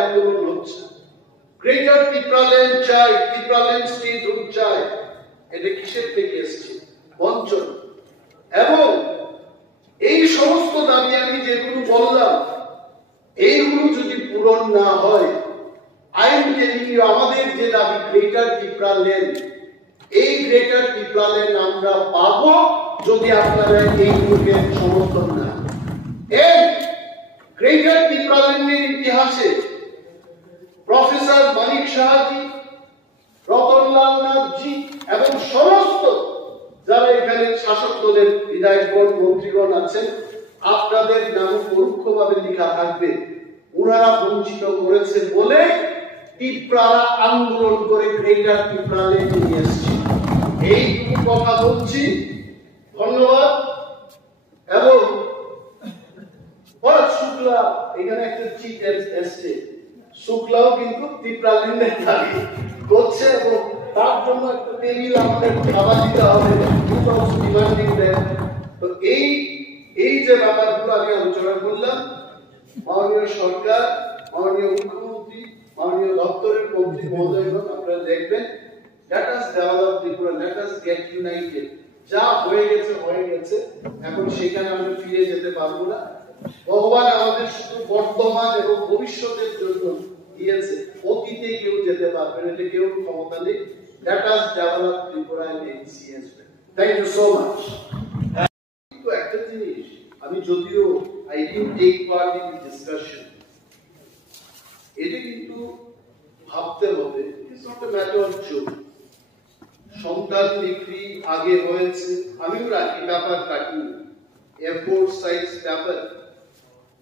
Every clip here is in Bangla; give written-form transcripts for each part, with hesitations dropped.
আন্দোলন হচ্ছে, গ্রেটার ত্রিপুরাল্যান্ড চাই, ত্রিপুরাল্যান্ড স্টেটহুড চাই। এটা কিসের থেকে এসছে? বঞ্চন। এবং এই সমস্ত দাবি আমি যেগুলো বললাম, এইগুলো যদি পূরণ না হয়, আই এম টেলিং ইউ, আমাদের যে দাবি গ্রেটার ত্রিপুরাল্যান্ড, এই গ্রেটার ত্রিপুরাল্যান্ড আমরা পাবো যদি আপনারা এইগুলোকে সমর্থন না। এই গ্রেটার ত্রিপুরাল্যান্ডের ইতিহাসে প্রফেসর মানিক সাহাজি, রতনলাল নাথজি এবং সমস্ত যারা এখানে শাসক দলের বিধায়কগণ, মন্ত্রীগণ আছেন, আপনাদের নাম পরোক্ষভাবে লেখা থাকবে। ওনারা বঞ্চিত করেছে বলে ত্রিপুরারা আন্দোলন করে গ্রেটার ত্রিপুরাল্যান্ড নিয়ে এসেছে। এইটুকু কথা বলছি, ধন্যবাদ। এবং শুক্লা এখানে একটা চিট এসছে, শুক্লাও কিন্তু ত্রিপুরাল্যান্ডের দাবি করছে এবং তার জন্য একটা টেবিল আমাদের খাবার দিতে হবে। তো এই যে ব্যাপারগুলো আমি আলোচনা করলাম, মাননীয় সরকার, মাননীয় মুখ্যমন্ত্রী, মাননীয় দপ্তরের মন্ত্রী মহোদয়গণ, আপনারা দেখবেন, let us develop Tripura, let us get united. যা হয়ে গেছে হয়ে গেছে, এখন সেখানে আমরা ফিরে যেতে পারবো না। ভগবান আমাদের শুধু বর্তমান এবং ভবিষ্যতের জন্য দিয়েছে, অতীতে কেউ যেতে পারবে না, এটা কেউ ক্ষমতা নেই। Let us develop Tripura and NCS. Thank you so much. কিন্তু একটা জিনিস, আমি যদিও I didn't take part in the discussion, এটা কিন্তু ভাবতে হবে, it's not a matter of joke. সন্তান বিক্রি আগে হয়েছে, আমিও রাখি, ব্যাপার কাটি, A4 সাইজ পেপার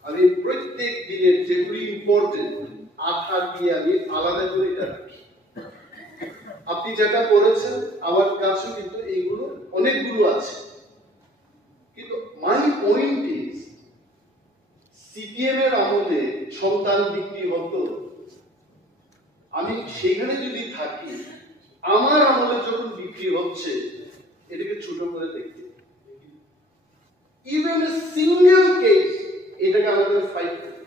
আমি প্রত্যেক দিনের যেগুলি ইম্পর্টেন্ট আঠা দিয়ে আমি আলাদা করে এটা রাখি। আপনি যেটা করেছেন, আমার কাছে কিন্তু এইগুলো অনেকগুলো আছে। কিন্তু মাই পয়েন্ট ইজ, সিপিএম এর আমলে সন্তান বিক্রি হতো, আমি সেখানে যদি থাকি, আমার আমলে যখন বিক্রি হচ্ছে, এটাকে ছোট করে দেখতে, ইভেন এ সিঙ্গেল কেস, এটাকে আমাদের ফাইট করতে।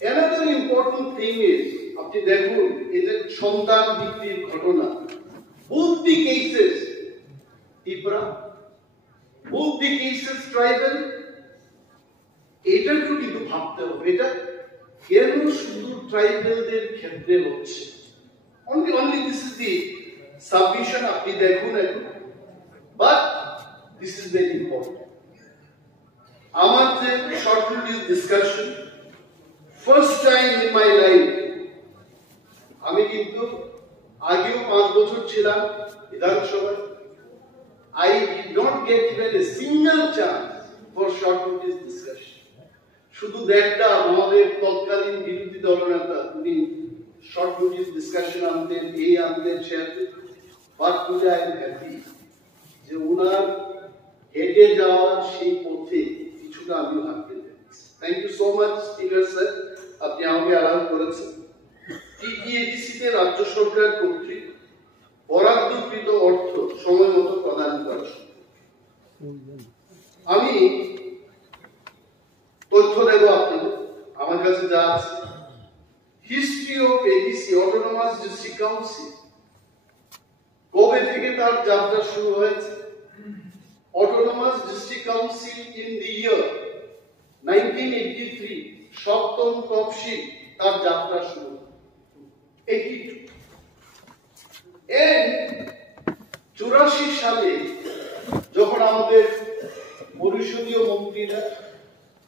Another important thing is, আপনি দেখুন এই যে সন্তান বিক্রির ঘটনা, both the cases Tripura, both the cases tribal, এটা একটু কিন্তু ভাবতে হবে, এটা কেন শুধু ট্রাইবেলদের ক্ষেত্রে হচ্ছে। Only this is the submission, আপনি দেখুন এখন, but this is very important. আমার যে short notice discussion, first time in my life, আমি কিন্তু আগেও 5 বছর ছিলাম বিধানসভায়, I did not get even a single chance for short notice discussion. শুধু দেখতাম আমাদের তৎকালীন বিরোধী দলনেতা তিনি short notice discussion আনতেন, এই আনতেন, সে আনতেন, but today I am happy যে ওনার হেঁটে যাওয়ার সেই পথে কিছুটা আমি হাঁটতে পেরেছি। Thank you so much speaker sir, আপনি আমাকে অ্যালাউ করেছেন। টিটিএডিসি তে রাজ্য সরকার কর্তৃক বরাদ্দকৃত অর্থ সময় মতো প্রদান করা। আমি তথ্য দেব আপনাদের, আমার কাছে যা আছে। History of ADC, autonomous district council, কবে থেকে তার যাত্রা শুরু হয়েছে? Autonomous district council in the year 1983, সপ্তম তফসিল তার যাত্রা শুরু 82। 84 সালে যখন আমাদের পরিষদীয় মন্ত্রীরা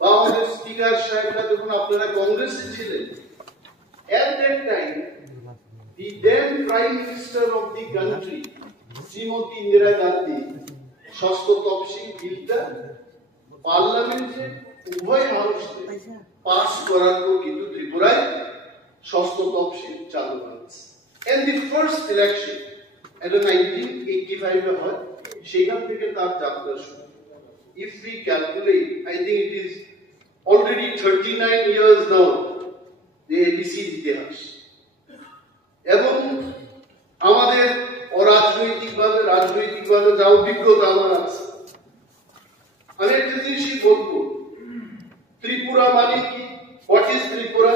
বা আমাদের স্পিকার সাহেবরা যখন আপনারা কংগ্রেসে ছিলেন, at that time the then prime minister of the country Shrimati Indira Gandhi ষষ্ঠ তফসিল বিলটা পার্লামেন্টে উভয় হাউসে পাস করার পর কিন্তু ত্রিপুরায় ষষ্ঠ তফসিল চালু হয়েছে। And the first election এটা 1985 এ হয়, সেখান থেকে তার যাত্রা শুরু। If we calculate, I think it is already 39 years now the ADC ইতিহাস। এবং আমাদের রাজনৈতিকভাবে যা অভিজ্ঞতা আমার আছে, আমি একটা জিনিসই বলবো, ত্রিপুরা মানে কি? What is Tripura?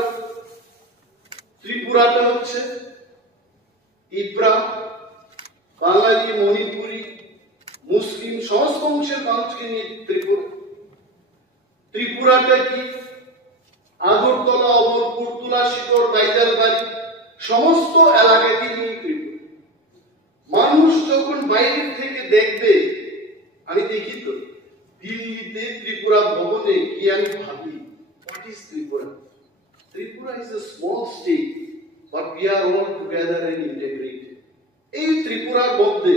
ত্রিপুরাটা হচ্ছে তিপ্রা, বাঙালি, মণিপুরি, মুসলিম সমস্ত অংশের মানুষকে নিয়ে ত্রিপুরা। ত্রিপুরাটা কি? আগরতলা, অমরপুর, তুলাশিকর, বাইজালবাড়ি সমস্ত এলাকাকে নিয়ে ত্রিপুরা। মানুষ যখন বাইরে থেকে দেখবে, আমি দেখি তো দিল্লিতে ত্রিপুরা ভবনে কি আমি ভাবি, what is Tripura? Tripura is a small state, but we are all together and integrated. এই ত্রিপুরার মধ্যে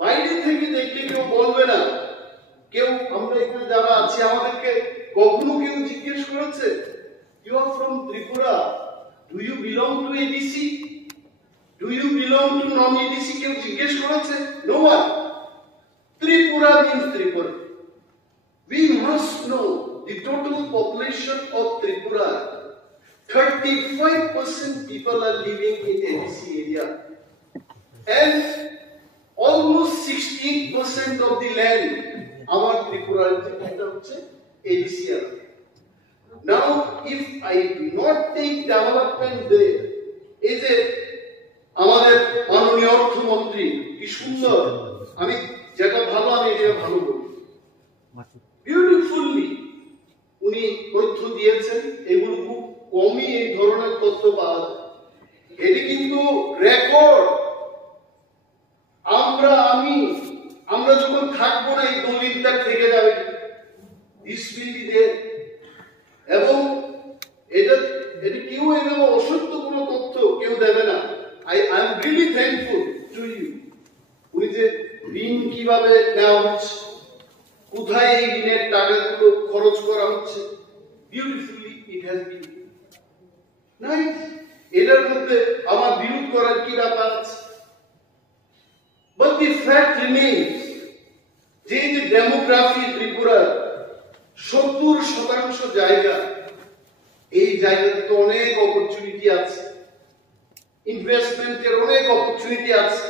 বাইরে থেকে দেখলে কেউ বলবে না, কেউ আমরা এখানে যারা আছি আমাদেরকে কখনো কেউ জিজ্ঞেস করেছে you are from Tripura, do you belong to ADC, do you belong to non-ADC? কেউ জিজ্ঞেস করেছে? No one. Tripura means Tripura. We must know the total population of Tripura. 35% people are living in ADC area, and almost 16% of the land our Tripura is ADC area. Now, if I do not take development there, is a আমাদের মাননীয় অর্থমন্ত্রী কি সুন্দর, আমি যেটা ভালো আমি এটা ভালো বলি, বিউটিফুলি উনি তথ্য দিয়েছেন। এগুলো খুব কমই এই ধরনের তথ্য পাওয়া যায়। এটি কিন্তু রেকর্ড। আমরা যখন থাকবো না এই দলিলটা থেকে যাবে, দিস উইল বি দেয়ার। এবং এটা কেউ এভাবে অসত্য কোনো তথ্য কেউ দেবে না। I am really thankful to you. উনি যে ঋণ কিভাবে নেওয়া হচ্ছে, কোথায় এই ঋণের টাকাগুলো খরচ করা হচ্ছে, beautifully it has been nice. এটার মধ্যে আমার বিরোধ করার কি ব্যাপার আছে? But the fact remains যে ডেমোগ্রাফি ত্রিপুরার 70% জায়গা, এই জায়গাতে তো অনেক অপরচুনিটি আছে, ইনভেস্টমেন্টের অনেক অপরচুনিটি আছে।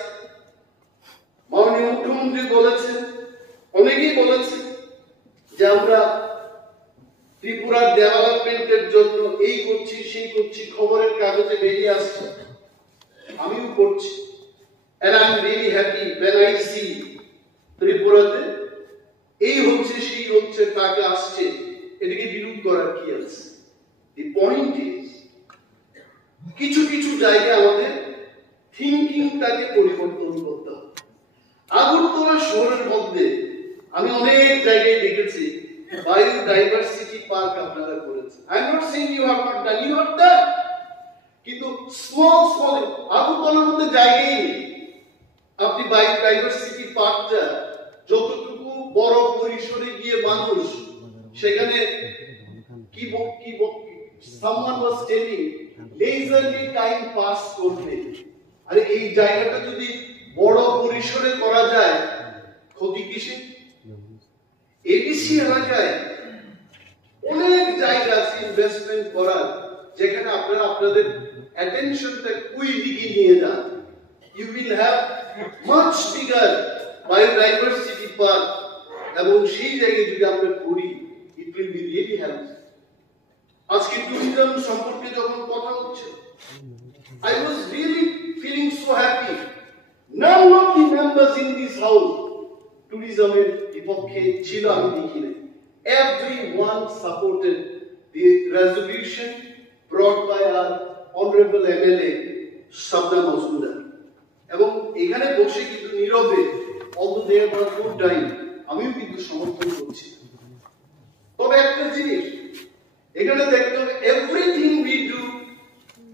মাননীয় মুখ্যমন্ত্রী বলেছেন, অনেকেই বলেছে যে আমরা ত্রিপুরার ডেভেলপমেন্টের জন্য এই করছি সেই করছি, খবরের কাগজে বেরিয়ে আসছে, আমিও করছি। And I am really happy when I see ত্রিপুরাতে এই হচ্ছে সেই হচ্ছে, টাকা আসছে, এটাকে বিরোধ করার কি আছে? The point is কিছু কিছু জায়গায় আমাদের থিঙ্কিংটাকে পরিবর্তন করতে হবে। আগরতলা শহরের মধ্যে আমি অনেক জায়গায় দেখেছি বায়োডাইভার্সিটি পার্ক আপনারা করেছেন। I am not saying you have not done, you have done, কিন্তু স্মল আগরতলার মধ্যে জায়গায় নেই। আপনি বায়োডাইভার্সিটি পার্কটা যতটুকু বড় পরিসরে গিয়ে মানুষ সেখানে কি someone was telling leisurely time pass করবে। আরে এই জায়গাটা যদি বড় পরিসরে করা যায়, ক্ষতি কিসে? এডিসি এলাকায় অনেক জায়গা আছে ইনভেস্টমেন্ট করার, যেখানে আপনারা আপনাদের অ্যাটেনশনটা ওই দিকে নিয়ে যান। You will have much bigger biodiversity park, এবং সেই জায়গায় যদি আমরা করি, it will be really helpful. আজকে ট্যুরিজম সম্পর্কে যখন কথা হচ্ছে, I was really feeling so happy. None of the members in this house ট্যুরিজমের বিপক্ষে ছিল, আমি দেখি না। Everyone supported the resolution brought by our honorable MLA Shabda Mazumdar, এবং এখানে বসে কিন্তু নীরবে although there was good time আমিও কিন্তু সমর্থন করছি। তবে একটা জিনিস এখানে দেখতে হবে, এভরিথিং উই ডু,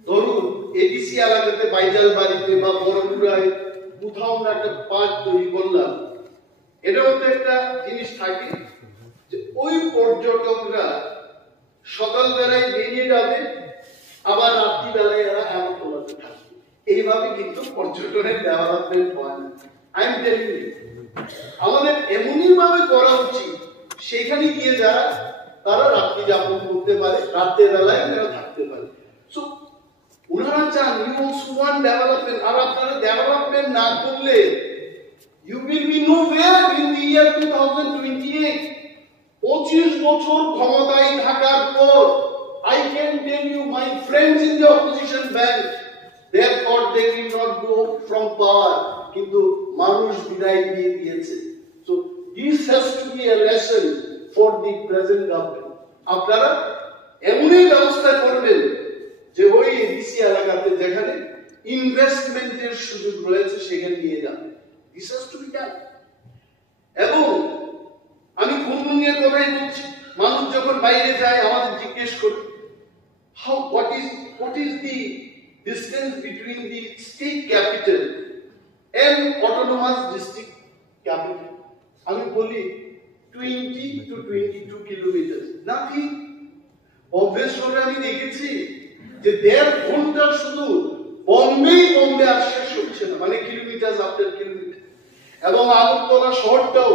ধরুন এডিসি এলাকাতে বাইজালবাড়িতে বা বড়পুরায় কোথাও আমরা একটা পার্ক তৈরি করলাম, এটার মধ্যে একটা জিনিস থাকে যে ওই পর্যটকরা সকালবেলায় বেরিয়ে যাবে, আবার রাত্রিবেলায় এরা আগরতলাতে থাকবে। এইভাবে কিন্তু পর্যটনের ডেভেলপমেন্ট হয় না। আই এম টেলিং ইউ, আমাদের এমনই ভাবে করা উচিত সেখানে গিয়ে যারা তারা রাত্রি যাপন করতে পারে, রাতের বেলায় তারা থাকতে পারে। সো ওনারা চান ইউ অলসো ওয়ান্ট ডেভেলপমেন্ট, আর আপনারা ডেভেলপমেন্ট না করলে you will be nowhere in the year 2028। 25 বছর ক্ষমতায় থাকার পর I can tell you, my friends in the opposition bank, they thought they will not go from power, কিন্তু মানুষ বিদায় দিয়ে দিয়েছে. So this has to be a lesson for the present government. আপনারা এমনই ব্যবস্থা করবেন যে ওই এডিসি এলাকাতে যেখানে ইনভেস্টমেন্টের সুযোগ রয়েছে সেখানে নিয়ে যাবে. This has to be done. এবং আমি খুমলুঙের কথাই বলছি, মানুষ যখন বাইরে যায় আমাদের জিজ্ঞেস করে what is the distance between the state capital and autonomous district capital? আমি বলি 20 to 22 kilometers. Nothing. অবভিয়াসলি আমি দেখেছি যে 1.5 ঘন্টা শুধু বম্বে আর শেষ হচ্ছে না, মানে কিলোমিটার আফটার কিলোমিটার। এবং আগরতলা শহরটাও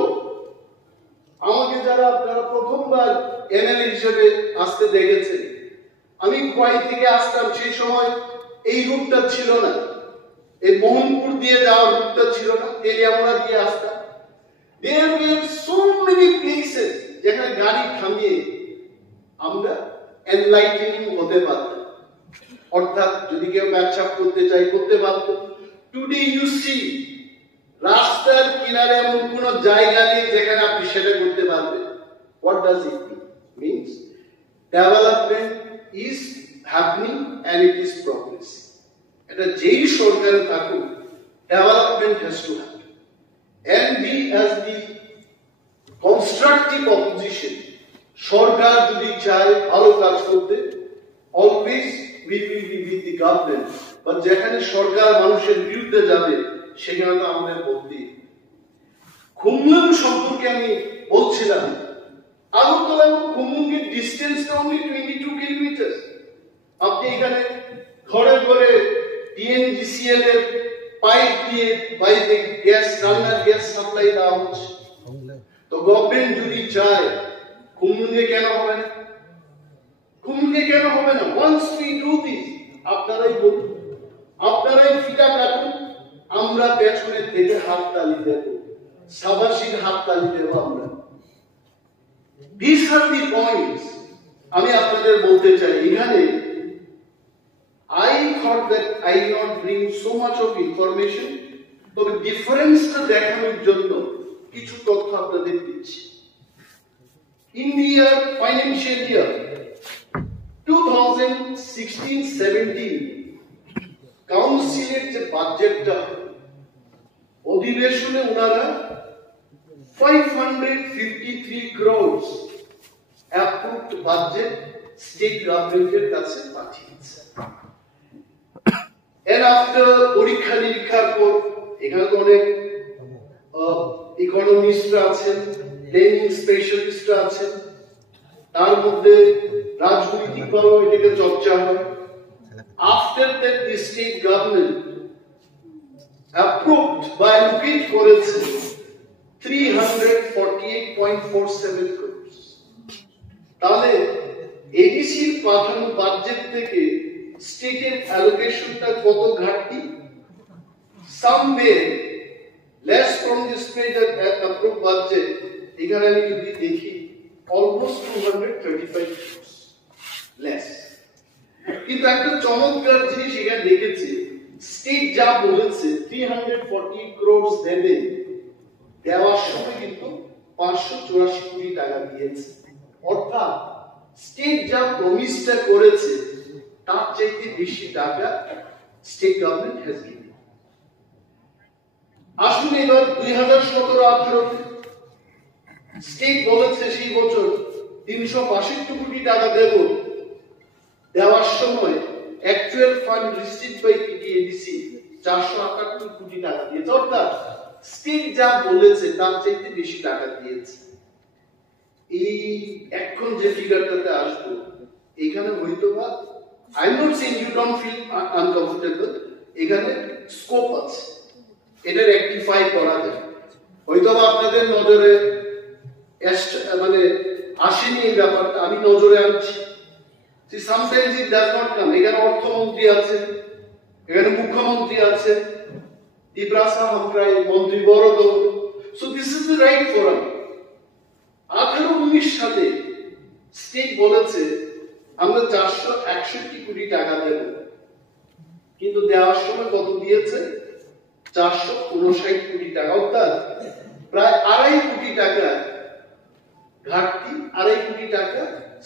আমাকে যারা আপনারা প্রথমবার এমএলএ হিসেবে আসতে দেখেছেন, আমি খোয়াই থেকে আসতাম, সেই সময় এই রুটটা ছিল না, এই মোহনপুর দিয়ে যাওয়ার রুটটা ছিল না, তেলিয়ামুড়া দিয়ে আসতাম। There were so many places যেখানে গাড়ি থামিয়ে আমরা এনলাইটেনিং হতে পারতাম, অর্থাৎ যদি কেউ ব্যবসা করতে চাই করতে পারত। টুডে ইউ সি রাস্তার কিনারে এমন কোন জায়গা নেই যেখানে আপনি সেটা করতে পারবেন। What does it mean? Means development is happening and it is progressing. এটা যেই সরকারে থাকুক, development has to happen. And we as the constructive opposition, সরকার যদি চায় ভালো কাজ করতে, always we will be with the government. But যেখানে সরকার মানুষের বিরুদ্ধে যাবে সেখানে তো আমাদের বলতে। খুমলুং সম্পর্কে আমি বলছিলাম, আগরতলা এবং খুমলুঙের ডিস্টেন্সটা only 22 কিলোমিটার। আপনি এখানে ঘরে ঘরে টিএনজিসিএল এর পাইপ দিয়ে বাইরে গ্যাস, রান্নার গ্যাস সাপ্লাই দেওয়া হচ্ছে। তো গভর্নমেন্ট যদি চায় খুমলুঙে কেন হবে না? খুমলুঙে কেন হবে না? once we do this, আপনারাই বলুন, আপনারাই ফিতা কাটুন, আমরা পেছনের থেকে হাততালি দেব, সাবাসীর হাততালি দেব আমরা। These are the points আমি আপনাদের বলতে চাই। এখানে I thought that I will not bring so much of information, তবে ডিফারেন্সটা দেখানোর জন্য কিছু তথ্য আপনাদের দিচ্ছি। In the financial year 2016-17 কাউন্সিলের যে বাজেটটা অধিবেশনে ওনারা 553 crores approved budget স্টেট গভর্নমেন্টের কাছে পাঠিয়েছে। এর আফটার পরীক্ষা নিরীক্ষার পর এখানে তো অনেক ইকোনমিস্টরা আছেন, প্ল্যানিং স্পেশালিস্টরা আছেন, তার মধ্যে রাজনৈতিকভাবে এটাকে চর্চা হয়। After that, the state government approved by allocate করেছে 348.47 crores। তাহলে এডিসির পাঠানো বাজেট থেকে স্টেটের অ্যালোকেশনটা কত ঘাটতি? somewhere less from the state approved budget। এখানে আমি যদি দেখি almost 235 crores less। কিন্তু একটা চমৎকার জিনিস এখানে দেখেছি, স্টেট যা বলেছে 340 crores দেবে, দেওয়ার সময় কিন্তু 584 কোটি টাকা দিয়েছে। অর্থাৎ স্টেট যা প্রমিসটা করেছে তার চাইতে বেশি টাকা স্টেট গভর্নমেন্ট হ্যাজ গিভেন। আসুন এবার 2017-18 স্টেট বলেছে সেই বছর 362 কোটি টাকা দেব, দেওয়ার সময় অ্যাকচুয়াল ফান্ড রিসিভড বাই টিডিএডিসি 478 কোটি টাকা দিয়েছে। অর্থাৎ স্টেট যা বলেছে তার চাইতে বেশি টাকা দিয়েছে। এই এখন যে ফিগারটাতে আসবো, এখানে হয়তোবা I am not saying you don't feel uncomfortable, এখানে স্কোপ আছে, এটা রেকটিফাই করা যায়। হয়তোবা আপনাদের নজরে মানে আসেনি এই ব্যাপারটা, আমি নজরে আনছি। Sometimes it does not come. এখানে অর্থমন্ত্রী আছে, এখানে মুখ্যমন্ত্রী আছে, তিব্রাসা হামক্রাই মন্ত্রী বড়দ। So this is the right forum. 18-19 সালে স্টেট বলেছে আমরা 461 কোটি টাকা দেব, কিন্তু দেওয়ার সময় কত দিয়েছে? 459 কোটি টাকা, অর্থাৎ প্রায় 2.5 কোটি টাকা ঘাটতি, 2.5 কোটি টাকা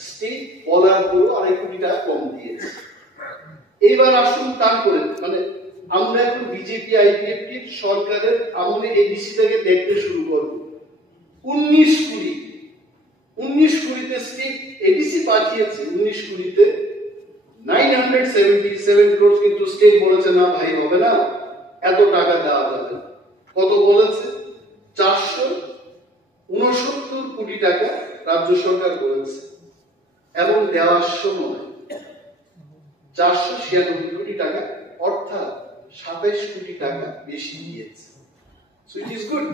স্টেট বলার পরও 2.5 কোটি টাকা কম দিয়েছে। এইবার আসুন টান করে, মানে আমরা এখন বিজেপি আইপিএফটি সরকারের আমলে এডিসি থেকে দেখতে শুরু করব। 19 কুড়িতে স্টেট এডিসি পাঠিয়েছে, 19 কুড়িতে 977 crores, কিন্তু স্টেট বলেছে না ভাই হবে না, এত টাকা দেওয়া যাবে না। কত বলেছে? 469 কোটি টাকা রাজ্য সরকার বলেছে, এবং দেওয়ার সময় 496 কোটি টাকা, অর্থাৎ 27 কোটি টাকা বেশি দিয়েছে। So it is good.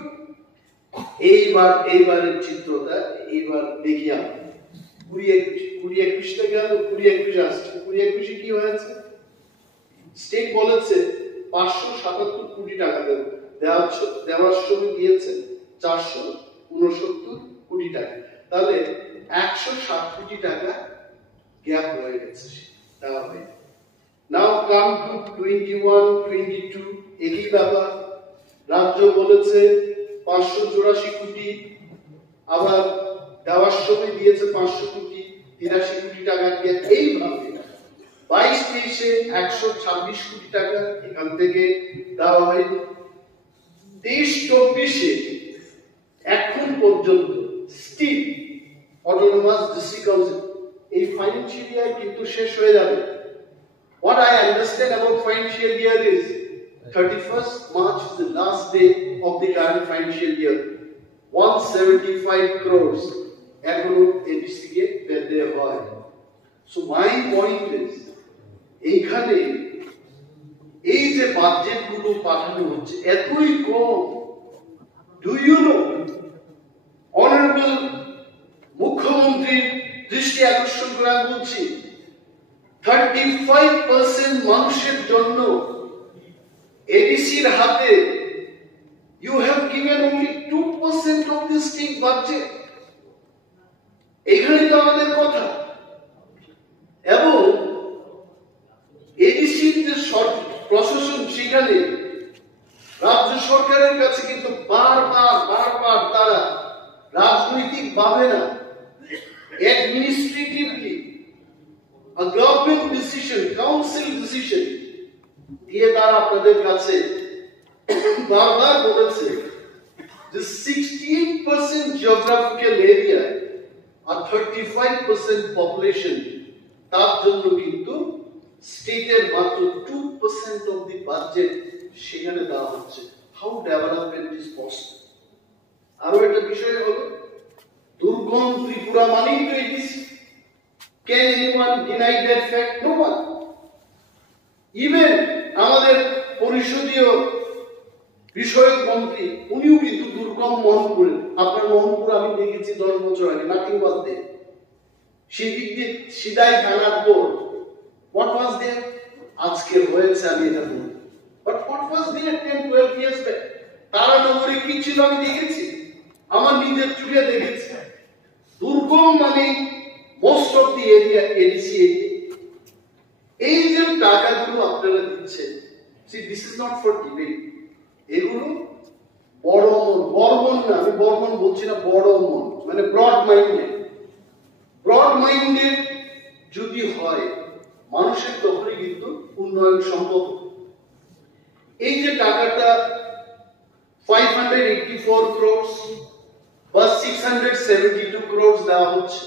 এইবারের চিত্রটা এইবার দেখি আমরা 20-21 গেল, 20-21 আসছে। 20-21 কি হয়েছে? স্টেট বলেছে 577 কোটি টাকা দেবে, দেওয়ার সময় দিয়েছে 469 কোটি টাকা, তাহলে 107 কোটি টাকা গ্যাপ হয়ে গেছে, দেওয়া হয়। নাও কাম টু 21-22, একই ব্যাপার। রাজ্য বলেছে 584 কোটি, আবার দেওয়ার সময় দিয়েছে 500 কোটি, 83 কোটি টাকা গ্যাপ। এইভাবে 22-23-এ 126 কোটি টাকা এখান থেকে দেওয়া হয়নি। 23-24-এ এখন পর্যন্ত স্টিল অটোনোমাস ডিস্ট্রিক্ট কাউন্সিল, এই ফাইন্যান্সিয়াল ইয়ার কিন্তু শেষ হয়ে যাবে। What I understand about financial year is 31st March is the last day of the current financial year. 175 crores এখনো এডিসি কে পেতে হয়। So my point is, এইখানে এই যে বাজেট গুলো পাঠানো হচ্ছে এতই কম। Do you know, honorable মুখ্যমন্ত্রীর দৃষ্টি আকর্ষণ করে বলছি, 35% মানুষের জন্য এডিসির হাতে you have given only 2% of the state budget। এখানে তো আমাদের কথা। এবং এডিসির যে প্রশাসন, সেখানে রাজ্য সরকারের কাছে কিন্তু বারবার তারা রাজনৈতিক ভাবে না, administratively a government decision, council decision দিয়ে তারা আপনাদের কাছে বারবার বলেছে যে 68% geographical area আর 35% population, তার জন্য কিন্তু স্টেটের মাত্র 2% of the budget সেখানে দেওয়া হচ্ছে। How development is possible? আরো একটা বিষয় হলো দুর্গম ত্রিপুরা মানেই তো ADC. Can anyone deny that fact? No one. Even আমাদের পরিষদীয় বিষয়ক মন্ত্রী, উনিও কিন্তু দুর্গম মোহনপুরে, আপনার মোহনপুর আমি দেখেছি 10 বছর আগে, নাথিং ওয়াজ দেয়ার। সেদিক দিয়ে সিদাই থানার পর what was there? আজকে হয়েছে আমি এটা বলি, but what was there 10-12 years back? তারা নগরে কি ছিল আমি দেখেছি, আমার নিজের চোখে দেখেছি। দুর্গম মানে most of the area ADC area। এই যে টাকাগুলো আপনারা দিচ্ছেন, see this is not for debate, এগুলো বড় মন না, আমি বর্মন বলছি না, বড় মন মানে ব্রড মাইন্ডেড যদি হয় মানুষের, তখনই কিন্তু উন্নয়ন সম্ভব। এই যে টাকাটা 584 crores বা 672 crores দেওয়া হচ্ছে,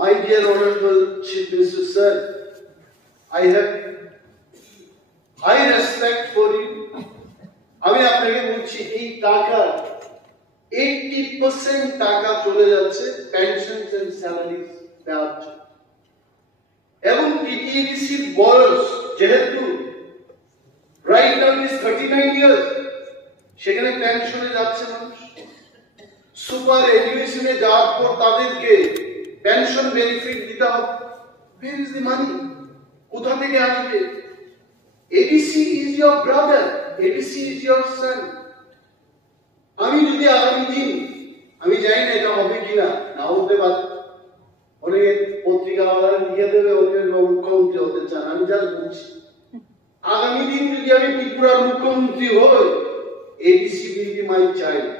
my dear honorable Chief Minister sir, I have high respect for you। আমি আপনাকে বলছি এই টাকা 80% টাকা চলে যাচ্ছে পেনশনস এন্ড স্যালারিজ দেওয়ার জন্য। এবং টিটিডিসির বয়স যেহেতু রাইট নাও ইজ 39 ইয়ার্স, সেখানে পেনশনে যাচ্ছে মানুষ। সুপার এডুকেশনে যাওয়ার পর তাদেরকে পেনশন বেনিফিট দিতে হবে। Where is the money? কোথা থেকে আসবে? ADC is your brother, ADC is your son। আমি যদি আগামী দিন, আমি জানি না এটা হবে কিনা, না হতে পারে, অনেকে পত্রিকাওয়ালা লিখে দেবে ওকে মুখ্যমন্ত্রী হতে চান। আমি যা বলছি, আগামী দিন যদি আমি ত্রিপুরার মুখ্যমন্ত্রী হই, ADC will be my child.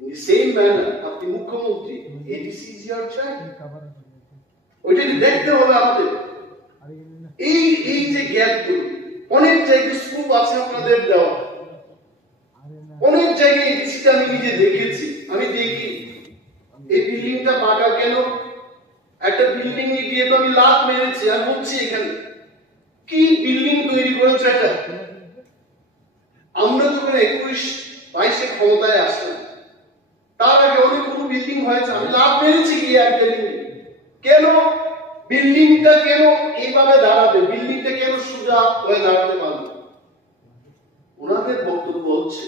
In the same manner, আপনি মুখ্যমন্ত্রী, এডিসি is your child. ওইটা দেখতে হবে আমাদের। এই যে গ্যাপগুলো, অনেক জায়গায় স্কোপ আছে আপনাদের দেওয়া, অনেক জায়গায় এডিসিটা আমি নিজে দেখেছি। আমি দেখি এই বিল্ডিংটা বাঁকা কেন, একটা বিল্ডিং এ গিয়ে তো আমি লাভ মেরেছি। আর বলছি এখানে কি বিল্ডিং তৈরি করেছে এটা। আমরা যখন 21-22 ক্ষমতায় আসলাম, তার আগে অনেকগুলো বিল্ডিং হয়েছে, আমি লাভ মেরেছি গিয়ে এক বিল্ডিং। কেন বিল্ডিংটা কেন এইভাবে দাঁড়াবে, বিল্ডিংটা কেন সোজা হয়ে দাঁড়াতে পারবে? ওনাদের বক্তব্য হচ্ছে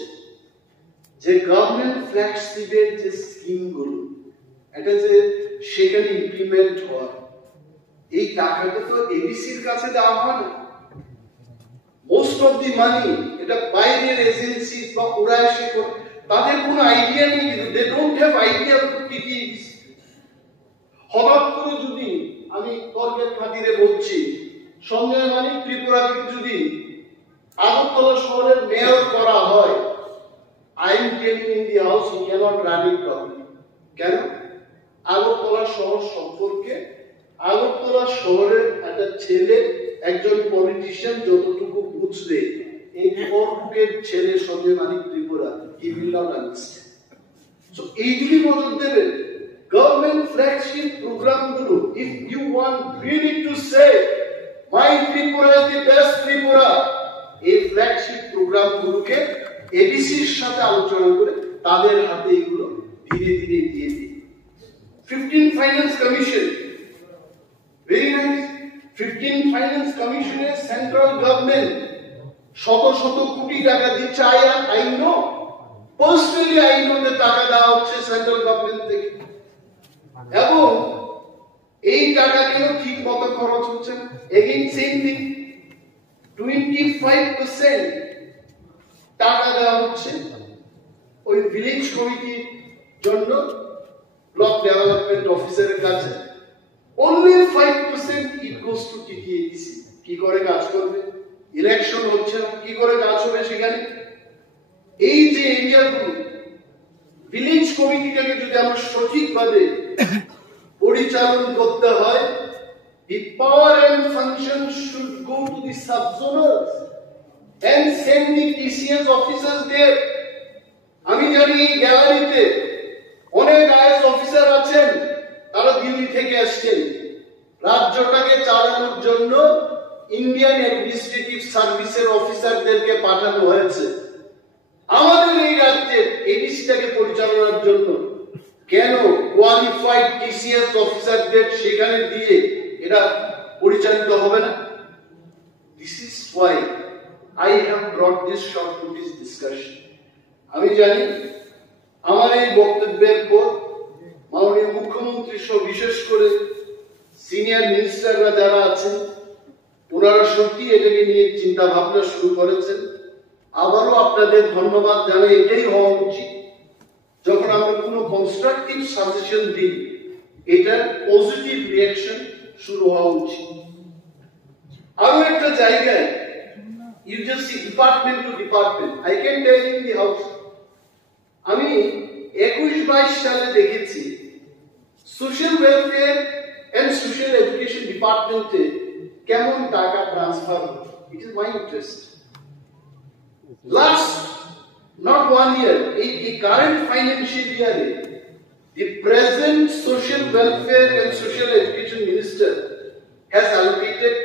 যে গভর্নমেন্ট ফ্ল্যাগশিপের যে স্কিম গুলো, এটা যে সেখানে ইমপ্লিমেন্ট হয়, এই টাকাটা তো এডিসির কাছে দেওয়া হয় না। মোস্ট অফ দি মানি এটা বাইরের এজেন্সি বা ওরা এসে তাদের কোনো আইডিয়া নেই, they don't have idea of TTADC. হঠাৎ করে যদি আমি তর্কের খাতিরে বলছি, সঞ্জয় মানিক ত্রিপুরাকে যদি আগরতলা শহরের মেয়র করা হয়, I am telling in the house he cannot run it properly. কেন? আগরতলা শহর সম্পর্কে, আগরতলা শহরের একটা ছেলে, একজন পলিটিশিয়ান যতটুকু বুঝবে, এই ফোরবুকের ছেলে সঞ্জয় মানিক Tripura, he will not understand. So এইগুলি মদত দেবেন। Government flagship program গুলো, if you want really to say my Tripura is the best Tripura, এই flagship program গুলোকে এডিসির সাথে আলোচনা করে তাদের হাতে এগুলো ধীরে ধীরে দিয়ে দিই। 15 finance commission, very nice. 15 finance কমিশনে সেন্ট্রাল গভর্নমেন্ট শত শত কোটি টাকা দিচ্ছে। I know personally, I know যে টাকা দেওয়া হচ্ছে সেন্ট্রাল গভর্নমেন্ট থেকে, এবং এই টাকা কেন ঠিক মতো খরচ হচ্ছে না। এগেইন সেম থিং, 25% টাকা দেওয়া হচ্ছে ওই ভিলেজ কমিটির জন্য ব্লক ডেভেলপমেন্ট অফিসারের কাছে, only 5% it goes to TTADC। কি করে কাজ করবে? ইলেকশন হচ্ছে না, কি করে কাজ হবে সেখানে? এই যে এরিয়াগুলো, ভিলেজ কমিটিটাকে যদি আমরা সঠিকভাবে পরিচালন করতে হয়, the power and function should go to the sub-zonals and send the TCS officers there. আমি জানি এই গ্যালারিতে অনেক আইএস অফিসার আছেন, তারা দিল্লি থেকে আসছেন। রাজ্যটাকে চালানোর জন্য ইন্ডিয়ান অ্যাডমিনিস্ট্রেটিভ সার্ভিসের অফিসারদেরকে পাঠানো হয়েছে। আমাদের এই রাজ্যের এডিসিটাকে পরিচালনার জন্য কেন কোয়ালিফাইড টিসিএস অফিসারদের সেখানে দিয়ে এটা পরিচালিত হবে না? This is why I have brought this short notice discussion. আমি জানি আমার এই বক্তব্যের পর মাননীয় মুখ্যমন্ত্রী সহ বিশেষ করে সিনিয়র মিনিস্টাররা যারা আছেন, ওনারা সত্যি এটাকে নিয়ে চিন্তা ভাবনা শুরু করেছেন। আবারও আপনাদের ধন্যবাদ জানাই। এটাই হওয়া উচিত, যখন আমরা কোনো কনস্ট্রাকটিভ সাজেশন দিই, এটার পজিটিভ রিঅ্যাকশন শুরু হওয়া উচিত। আরো একটা জায়গায় you just see department to department, I can tell in the house, আমি 21-22 সালে দেখেছি social welfare and social education ডিপার্টমেন্টে কেমন টাকা transfer. It is my interest. Last not 1 year, in the current financial year, the present social welfare and social education minister has allocated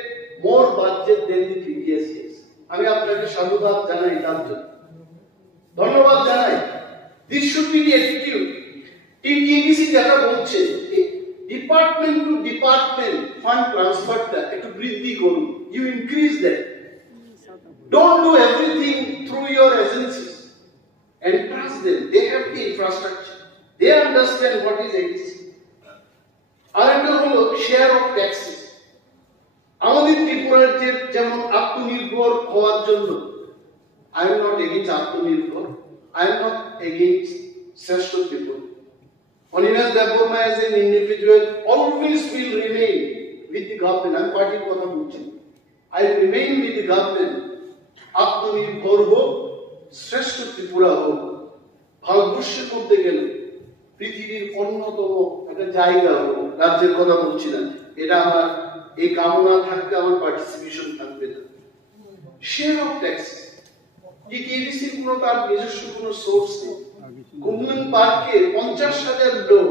more budget than the previous years. আমি আপনাকে সাধুবাদ জানাই, তার জন্য ধন্যবাদ জানাই। This should be the attitude. TTADC যারা বলছে ডিপার্টমেন্ট টু ডিপার্টমেন্ট ফান্ড ট্রান্সফারটা একটু বৃদ্ধি করুন, you increase that. Don't do everything through your agencies. And trust them, they have the infrastructure, they understand what is existing. আরেকটা হলো শেয়ার অফ ট্যাক্সেস। আমাদের ত্রিপুরার যেমন আত্মনির্ভর হওয়ার জন্য, I am not against আত্মনির্ভর, I am not against শ্রেষ্ঠ Tripura, Oninas Deborma as an individual always will remain with the government. I'm party kotha bolchi. I remain with the government. আত্মনির্ভর হোক, শ্রেষ্ঠ ত্রিপুরা হোক, ভারতবর্ষের মধ্যে গেলে পৃথিবীর অন্যতম একটা জায়গা হোক, রাজ্যের কথা বলছি না, এটা আমার এই কামনা থাকবে, আমার পার্টিসিপেশন থাকবে না। শেয়ার অফ ট্যাক্স কি কেবিসির কোনো তার নিজস্ব কোনো সোর্স নেই। কুমন পার্কে 50,000 লোক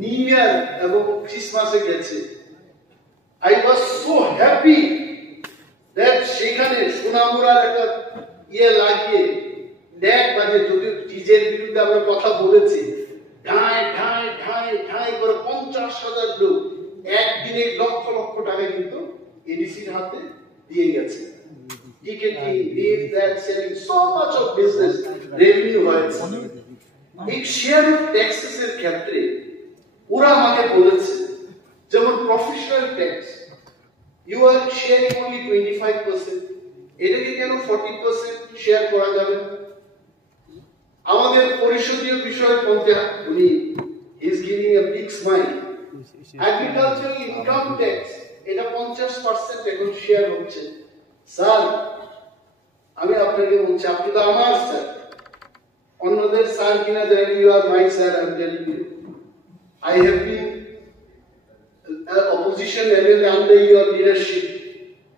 নিউ ইয়ার এবং ক্রিসমাসে গেছে। I was so happy that সেখানে সোনামুড়ার একটা ইয়ে লাগিয়ে দেখ বাজে, যদি ডিজের বিরুদ্ধে আমরা কথা বলেছি, ঢাই ঢাই ঢাই ঢাই করে 50,000 লোক একদিনে লক্ষ লক্ষ টাকা কিন্তু এডিসির হাতে দিয়ে গেছে। Ticketing, this, that, selling so much of business revenue হয়েছে। এই শেয়ার অফ ট্যাক্সেস এর ক্ষেত্রে ওরা আমাকে বলেছে, যেমন professional tax you are sharing only 25%, এটাকে কেন 40% শেয়ার করা যাবে? আমাদের পরিষদীয় বিষয় মন্ত্রী উনি is giving a big smile. Agricultural income tax এটা 50% এখন শেয়ার হচ্ছে। স্যার আমি আপনাকে বলছি, আপনি তো আমার স্যার, অন্যদের স্যার কিনা জানেন, you are my sir, I am telling you. I have been opposition MLA under your leadership.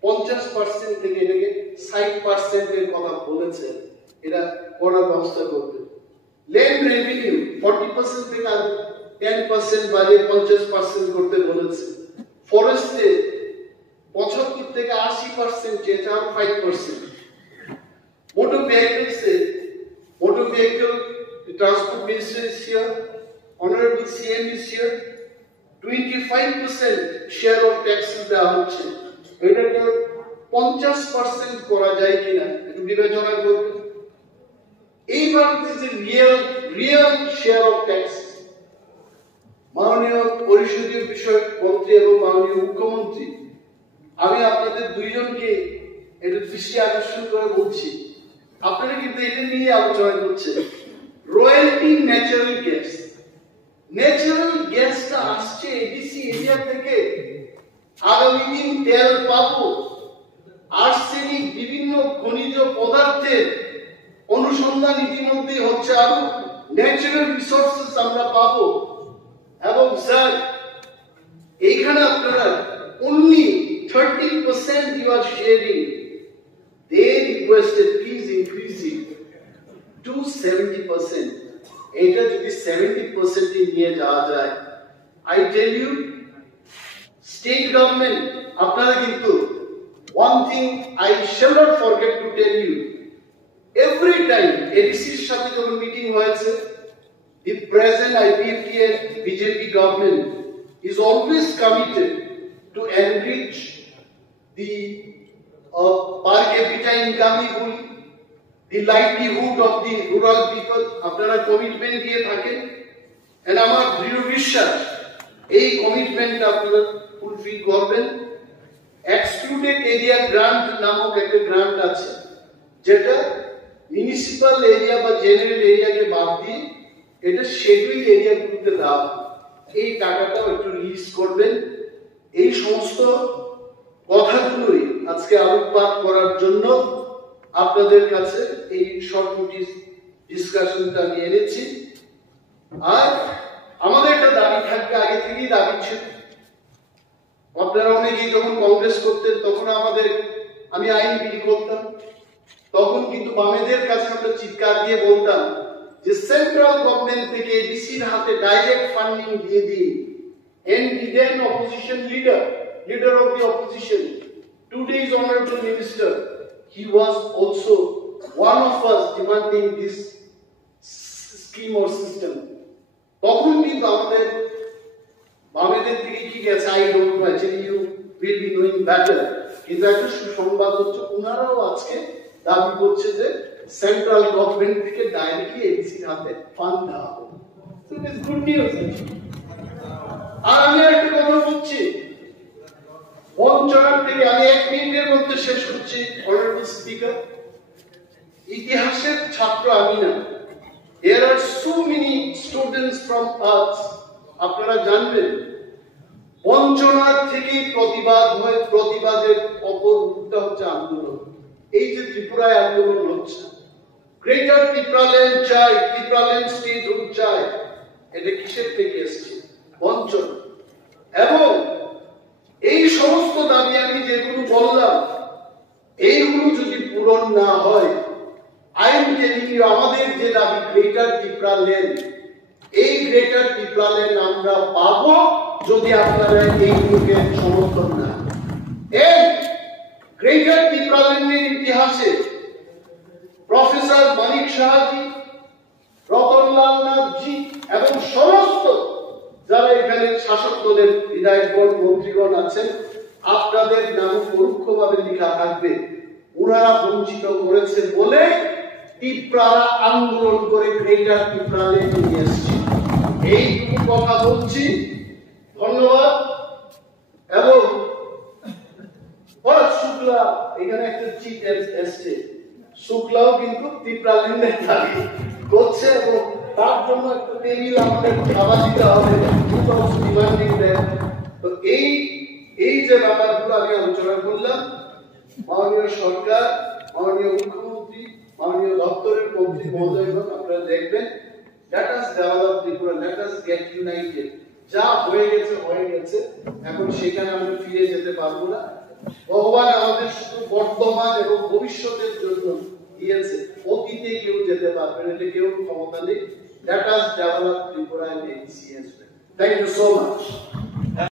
50% থেকে এটাকে 60% এর কথা বলেছে, এটা করার ব্যবস্থা করবে। ল্যান্ড রেভিনিউ 40% থেকে 10% বাড়িয়ে 50% করতে বলেছে। ফরেস্টে 75 থেকে 80% চেয়েছে, আর 5%। Motor vehicle transport minister is here, honorable CM is here, 25% share of taxes দেওয়া হচ্ছে। এটাকে 50% করা যায় কিনা একটু বিবেচনা করবে। এইবার যে রিয়েল শেয়ার অফ ট্যাক্স, মাননীয় পরিষদীয় বিষয়ক মন্ত্রী এবং মাননীয় মুখ্যমন্ত্রী, আমি আপনাদের দুইজনকে এটা দৃষ্টি আকর্ষণ করে বলছি, আপনারা কিন্তু এটা নিয়ে আলোচনা করছেন। রয়্যালটি ন্যাচারাল গ্যাসটা আসছে এডিসি এরিয়া থেকে, আগামী দিন তেল পাবো, আর্সেনিক বিভিন্ন খনিজ পদার্থের অনুসন্ধান ইতিমধ্যে হচ্ছে, আরো ন্যাচারাল রিসোর্সেস আমরা পাবো। এবং স্যার এইখানে আপনারা only 30% you are sharing. They requested please increase it to 70%. এটা যদি 70% এ নিয়ে যাওয়া যায়, I tell you, state government আপনারা কিন্তু one thing I shall not forget to tell you, every time ADC's সাথে যখন মিটিং হয়েছে, the present IPFT and BJP government is always committed to enrich the per capita income, the livelihood of the rural people. আপনারা কমিটমেন্ট দিয়ে থাকেন, and আমার দৃঢ় বিশ্বাস এই কমিটমেন্ট আপনারা ফুলফিল করবেন। এক্সক্লুডেড এরিয়া গ্রান্ট নামক একটা গ্রান্ট আছে, যেটা মিউনিসিপাল এরিয়া বা জেনারেল এরিয়াকে বাদ দিয়ে এটা শেডিউল এরিয়াগুলোতে দেওয়া, এই টাকাটাও একটু রিলিজ করবেন। এই সমস্ত কথাগুলোই আজকে আলোকপাত করার জন্য আপনাদের কাছে এই শর্ট নোটিস ডিসকাশনটা আমি এনেছি। আর আমাদের একটা দাবি থাকবে, আগে থেকেই দাবি ছিল। আপনারা অনেকেই যখন কংগ্রেস করতেন তখন আমি আইন বিল করতাম, তখন কিন্তু বামেদের কাছে আমরা চিৎকার দিয়ে বলতাম যে সেন্ট্রাল গভর্নমেন্ট থেকে ডিসির হাতে ডাইরেক্ট ফান্ডিং দিয়ে দিন। And the then opposition leader of the opposition, today's honorable minister, he was also one of us demanding this scheme or system. তখন কিন্তু আমাদের বামেদের দিকে কি গেছে, I don't know, actually you will be knowing better, কিন্তু একটা সুসংবাদ হচ্ছে ওনারাও আজকে দাবি করছে যে সেন্ট্রাল গভর্নমেন্ট থেকে ডাইরেক্টলি এডিসির হাতে ফান্ড দেওয়া হবে। So it is good news. আর আমি একটা কথা বলছি, মঞ্চের থেকে আমি 1 মিনিটের মধ্যে শেষ করছি। অনারেবল স্পিকার, ইতিহাসের ছাত্র আমি না, There are so many students from us. আপনারা জানবেন বঞ্চনার থেকে প্রতিবাদ হয়, প্রতিবাদের অপর রূপটা হচ্ছে আন্দোলন। এই যে ত্রিপুরায় আন্দোলন হচ্ছে, গ্রেটার ত্রিপুরাল্যান্ড চাই, ত্রিপুরাল্যান্ড স্টেটহুড চাই, এটা কিসের থেকে এসছে? বঞ্চনা। এবং এই সমস্ত দাবি আমি যেগুলো বললাম, এইগুলো যদি পূরণ না হয়, I am telling you, আমাদের যে দাবি গ্রেটার ত্রিপুরাল্যান্ড, এই গ্রেটার ত্রিপুরাল্যান্ড আমরা পাবো যদি আপনারা এইগুলোকে সমর্থন না। এই গ্রেটার ত্রিপুরাল্যান্ডের ইতিহাসে প্রফেসর মানিক শাহজি, রতনলাল নাথজি এবং সমস্ত যারা এখানে শাসক দলের বিধায়কগণ, মন্ত্রীগণ আছেন, আপনাদের নাম পরোক্ষভাবে লেখা থাকবে। ওনারা বঞ্চিত করেছে বলে ত্রিপুরারা আন্দোলন করে গ্রেটার ত্রিপুরাল্যান্ড নিয়ে এসেছে। এইটুকু কথা বলছি, ধন্যবাদ। এবং শুক্লা এখানে একটা চিট এসছে, শুক্লাও কিন্তু ত্রিপুরাল্যান্ডে দাবি করছে এবং তার জন্য একটা টেবিল আমাদের খাবার দিতে হবে। তো এই যে ব্যাপারগুলো আমি আলোচনা করলাম, মাননীয় সরকার, মাননীয় মুখ্যমন্ত্রী, মাননীয় দপ্তরের মন্ত্রী মহোদয়গণ, আপনারা দেখবেন, let us develop Tripura, let us get united. যা হয়ে গেছে হয়ে গেছে, এখন সেখানে আমরা ফিরে যেতে পারবো না। ভগবান আমাদের শুধু বর্তমান এবং ভবিষ্যতের জন্য দিয়েছে, অতীতে কেউ যেতে পারবে না, এটা কেউ ক্ষমতা নেই। Let us develop Tripura and ACS. Thank you so much.